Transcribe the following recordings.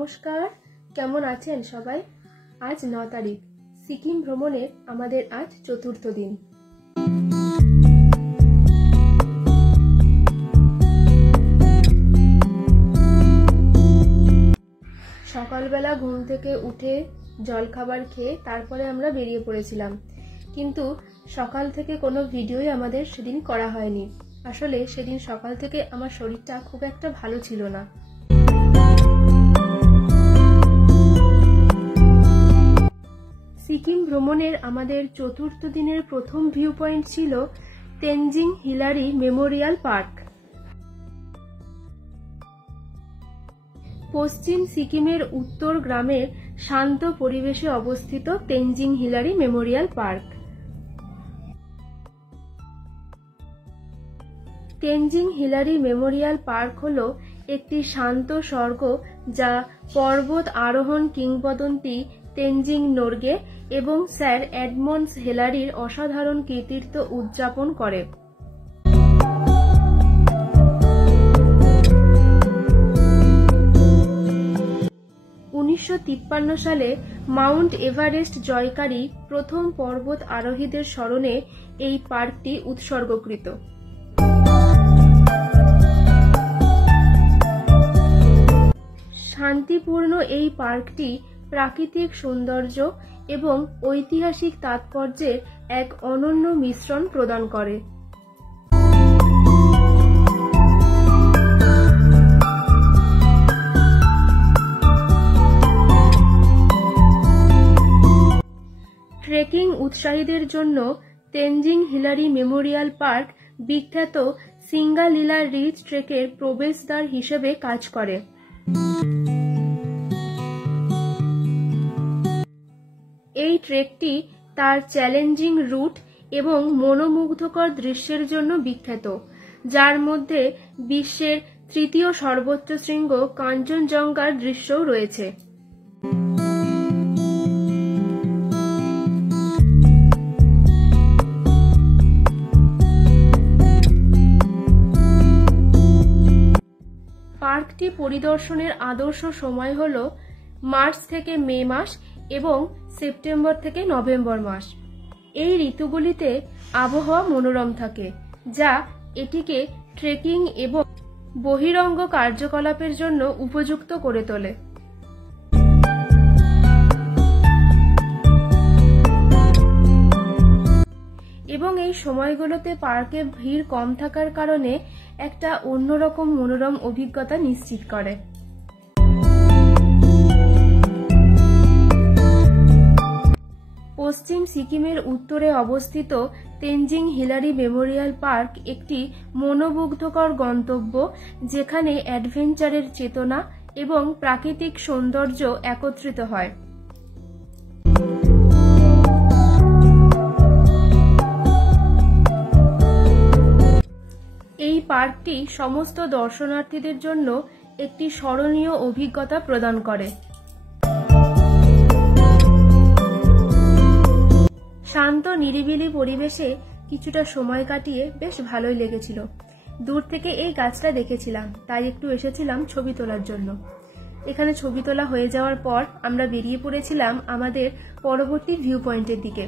নমস্কার, কেমন আছেন সবাই? আজ 9 তারিখ, সিকিম ভ্রমণের আমাদের আজ চতুর্থ দিন। সকালবেলা ঘুম থেকে উঠে জলখাবার খেয়ে তারপরে আমরা বেরিয়ে পড়েছিলাম, কিন্তু সকাল থেকে কোনো ভিডিওই আমাদের সেদিন করা হয়নি। আসলে সেদিন সকাল থেকে আমার শরীরটা খুব একটা ভালো ছিল না। সিকিম ভ্রমণের আমাদের চতুর্থ দিনের প্রথম ভিউ পয়েন্ট ছিল তেনজিং হিলারি মেমোরিয়াল পার্ক। পশ্চিম সিকিমের উত্তর গ্রামের শান্ত পরিবেশে অবস্থিত Tenzing Hillary Memorial park. Tenzing Hillary Memorial park হল একটি শান্ত স্বর্গ যা পর্বত আরোহণ কিংবদন্তি তেনজিং নোরগে এবং স্যার এডমন্ডস হিলারির অসাধারণ কৃতিত্ব উদযাপন করে। 1953 সালে মাউন্ট এভারেস্ট জয়কারী প্রথম পর্বত আরোহীদের স্মরণে এই পার্কটি উৎসর্গকৃত। শান্তিপূর্ণ এই পার্কটি প্রাকৃতিক সৌন্দর্য এবং ঐতিহাসিক তাৎপর্যের এক অনন্য মিশ্রণ প্রদান করে। ট্রেকিং উৎসাহীদের জন্য তেনজিং হিলারি মেমোরিয়াল পার্ক বিখ্যাত সিঙ্গালিলা রিজ ট্রেকের প্রবেশদ্বার হিসেবে কাজ করে। এই ট্রেকটি তার চ্যালেঞ্জিং রুট এবং মনোমুগ্ধকর দৃশ্যের জন্য বিখ্যাত, যার মধ্যে বিশ্বের তৃতীয় সর্বোচ্চ শৃঙ্গ কাঞ্চনজঙ্ঘার দৃশ্যও রয়েছে। পার্কটি পরিদর্শনের আদর্শ সময় হল মার্চ থেকে মে মাস এবং সেপ্টেম্বর থেকে নভেম্বর মাস। এই ঋতুগুলিতে আবহাওয়া মনোরম থাকে, যা এটিকে ট্রেকিং এবং বহিরঙ্গ কার্যকলাপের জন্য উপযুক্ত করে তোলে। এবং এই সময়গুলোতে পার্কে ভিড় কম থাকার কারণে একটা অন্যরকম মনোরম অভিজ্ঞতা নিশ্চিত করে। পশ্চিম সিকিমের উত্তরে অবস্থিত তেনজিং হিলারি মেমোরিয়াল পার্ক একটি মনোমুগ্ধকর গন্তব্য, যেখানে অ্যাডভেঞ্চারের চেতনা এবং প্রাকৃতিক সৌন্দর্য একত্রিত হয়। এই পার্কটি সমস্ত দর্শনার্থীদের জন্য একটি স্মরণীয় অভিজ্ঞতা প্রদান করে। শান্ত নিরিবিলি পরিবেশে কিছুটা সময় কাটিয়ে বেশ ভালোই লেগেছিল। দূর থেকে এই গাছটা দেখেছিলাম, তাই একটু এসেছিলাম ছবি তোলার জন্য। এখানে ছবি তোলা হয়ে যাওয়ার পর আমরা বেরিয়ে পড়েছিলাম আমাদের পরবর্তী ভিউ পয়েন্টের দিকে।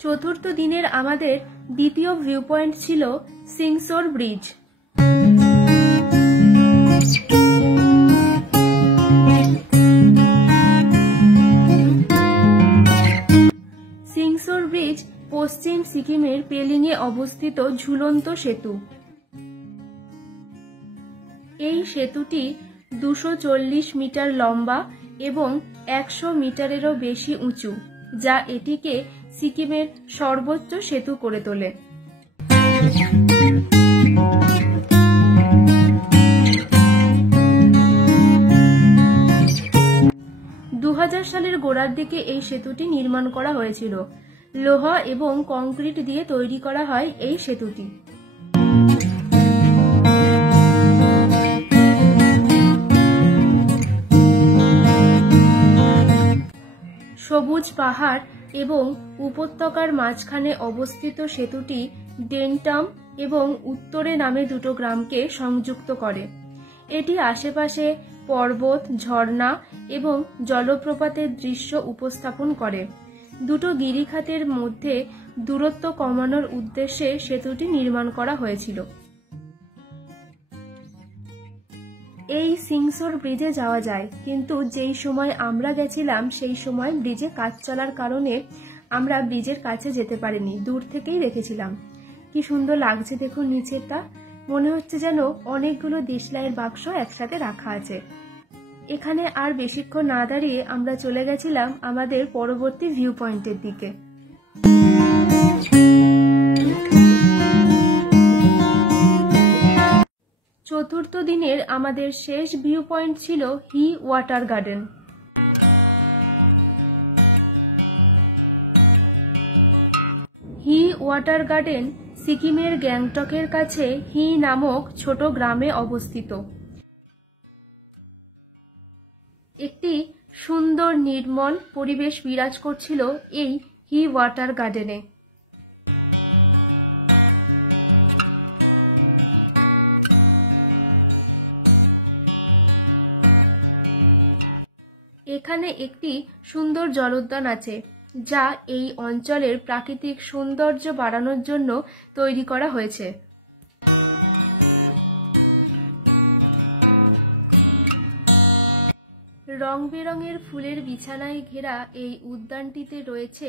চতুর্থ দিনের আমাদের দ্বিতীয় ভিউ পয়েন্ট ছিল সিংসোর ব্রিজ। সিংসোর ব্রিজ পশ্চিম সিকিমের পেলিংয়ে অবস্থিত ঝুলন্ত সেতু। এই সেতুটি 240 মিটার লম্বা এবং 100 মিটারেরও বেশি উঁচু, যা এটিকে সিকিমের সর্বোচ্চ সেতু করে তোলে। 2000 সালের গোড়ার দিকে এই সেতুটি নির্মাণ করা হয়েছিল। লোহা এবং কংক্রিট দিয়ে তৈরি করা হয় এই সেতুটি। সবুজ পাহাড় এবং উপত্যকার মাঝখানে অবস্থিত সেতুটি ডেন্টাম এবং উত্তরে নামে দুটো গ্রামকে সংযুক্ত করে। এটি আশেপাশে পর্বত, ঝর্ণা এবং জলপ্রপাতের দৃশ্য উপস্থাপন করে। দুটো গিরিখাতের মধ্যে দূরত্ব কমানোর উদ্দেশ্যে সেতুটি নির্মাণ করা হয়েছিল। এই সিংসোর ব্রিজে যাওয়া যায়, কিন্তু যেই সময় আমরা গেছিলাম সেই সময় ব্রিজে কাজ চলার কারণে আমরা ব্রিজের কাছে যেতে পারিনি, দূর থেকেই দেখেছিলাম। কি সুন্দর লাগছে দেখুন নিচেরটা, মনে হচ্ছে যেন অনেকগুলো দেশলাইয়ের বাক্স একসাথে রাখা আছে। এখানে আর বেশিক্ষণ না দাঁড়িয়ে আমরা চলে গেছিলাম আমাদের পরবর্তী ভিউ পয়েন্টের দিকে। চতুর্থ দিনের আমাদের শেষ ভিউ পয়েন্ট ছিল হি ওয়াটার গার্ডেন। হি ওয়াটার গার্ডেন সিকিমের গ্যাংটকের কাছে হি নামক ছোট গ্রামে অবস্থিত। একটি সুন্দর নির্মল পরিবেশ বিরাজ করছিল এই হি ওয়াটার গার্ডেনে। এখানে একটি সুন্দর জলোদ্যান আছে, যা এই অঞ্চলের প্রাকৃতিক সৌন্দর্য বাড়ানোর জন্য তৈরি করা হয়েছে। রং বেরঙের ফুলের বিছানায় ঘেরা এই উদ্যানটিতে রয়েছে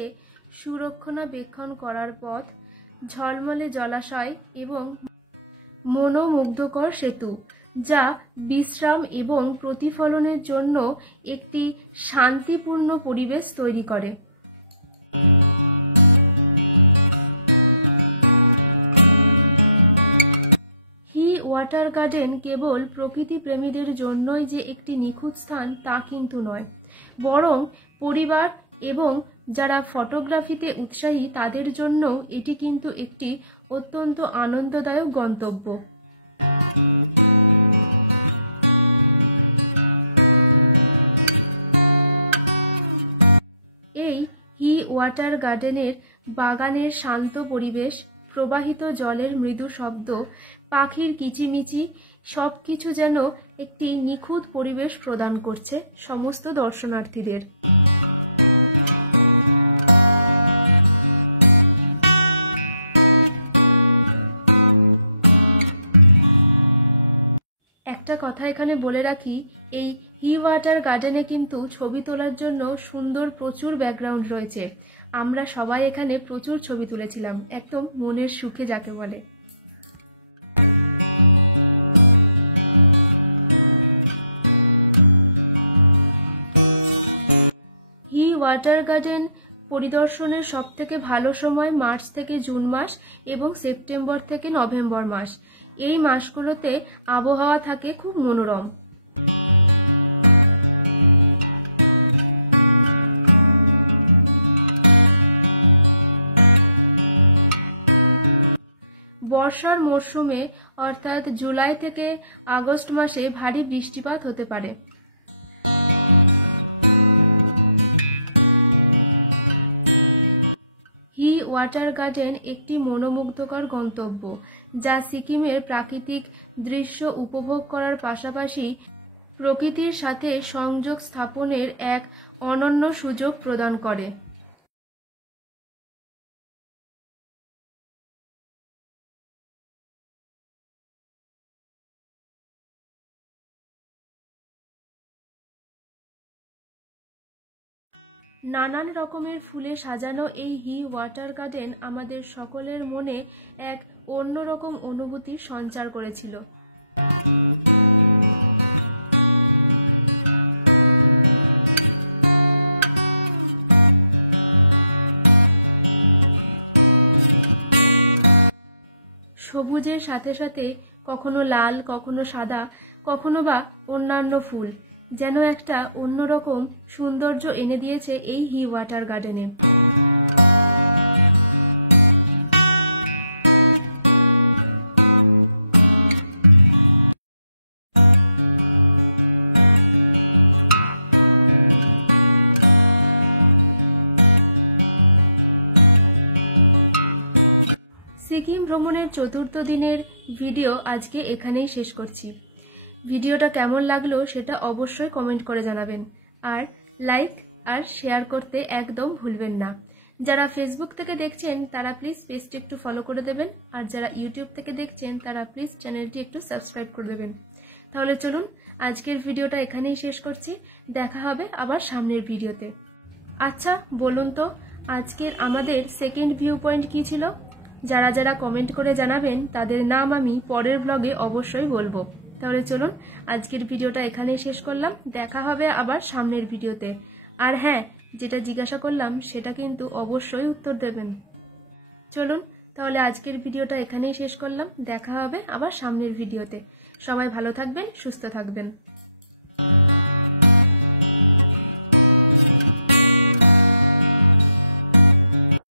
সুরক্ষণাবেক্ষণ করার পথ, ঝলমলে জলাশয় এবং মনোমুগ্ধকর সেতু, যা বিশ্রাম এবং প্রতিফলনের জন্য একটি শান্তিপূর্ণ পরিবেশ তৈরি করে। হি ওয়াটার গার্ডেন কেবল প্রকৃতি প্রেমীদের জন্যই যে একটি নিখুঁত স্থান তা কিন্তু নয়, বরং পরিবার এবং যারা ফটোগ্রাফিতে উৎসাহী তাদের জন্য এটি কিন্তু একটি অত্যন্ত আনন্দদায়ক গন্তব্য। এই হি ওয়াটার গার্ডেনের বাগানের শান্ত পরিবেশ, প্রবাহিত জলের মৃদু শব্দ, পাখির কিচিমিচি সবকিছু যেন একটি নিখুঁত পরিবেশ প্রদান করছে সমস্ত দর্শনার্থীদের। একটা কথা এখানে বলে রাখি, এই হি ওয়াটার গার্ডেনে কিন্তু ছবি তোলার জন্য সুন্দর প্রচুর ব্যাকগ্রাউন্ড রয়েছে। আমরা সবাই এখানে প্রচুর ছবি তুলেছিলাম, একদম মনের সুখে যাকে বলে। হি ওয়াটার গার্ডেন পরিদর্শনের সবথেকে ভালো সময় মার্চ থেকে জুন মাস এবং সেপ্টেম্বর থেকে নভেম্বর মাস। এই মাসগুলোতে আবহাওয়া থাকে খুব মনোরম। বর্ষার মরশুমে অর্থাৎ জুলাই থেকে আগস্ট মাসে ভারী বৃষ্টিপাত হতে পারে। হি ওয়াটার গার্ডেন একটি মনোমুগ্ধকর গন্তব্য, যা সিকিমের প্রাকৃতিক দৃশ্য উপভোগ করার পাশাপাশি প্রকৃতির সাথে সংযোগ স্থাপনের এক অনন্য সুযোগ প্রদান করে। নানান রকমের ফুলে সাজানো এই হি ওয়াটার গার্ডেন আমাদের সকলের মনে এক অন্যরকম অনুভূতির সঞ্চার করেছিল। সবুজের সাথে সাথে কখনো লাল, কখনো সাদা, কখনো বা অন্যান্য ফুল যেন একটা অন্যরকম সৌন্দর্য এনে দিয়েছে এই হি ওয়াটার গার্ডেনে। সিকিম ভ্রমণের 4র্থ দিনের ভিডিও আজকে এখানেই শেষ করছি। ভিডিওটা কেমন লাগলো সেটা অবশ্যই কমেন্ট করে জানাবেন, আর লাইক আর শেয়ার করতে একদম ভুলবেন না। যারা ফেসবুক থেকে দেখছেন তারা প্লিজ পেজটি একটু ফলো করে দেবেন, আর যারা ইউটিউব থেকে দেখছেন তারা প্লিজ চ্যানেলটি একটু সাবস্ক্রাইব করে দেবেন। তাহলে চলুন আজকের ভিডিওটা এখানেই শেষ করছি, দেখা হবে আবার সামনের ভিডিওতে। আচ্ছা বলুন তো, আজকের আমাদের সেকেন্ড ভিউ পয়েন্ট কি ছিল? যারা যারা কমেন্ট করে জানাবেন তাদের নাম আমি পরের ব্লগে অবশ্যই বলবো। তাহলে চলুন আজকের ভিডিওটা এখানেই শেষ করলাম, দেখা হবে আবার সামনের ভিডিওতে। আর হ্যাঁ, যেটা জিজ্ঞাসা করলাম সেটা কিন্তু অবশ্যই উত্তর দেবেন। চলুন তাহলে আজকের ভিডিওটা এখানেই শেষ করলাম, দেখা হবে আবার সামনের ভিডিওতে। সবাই ভালো থাকবেন, সুস্থ থাকবেন।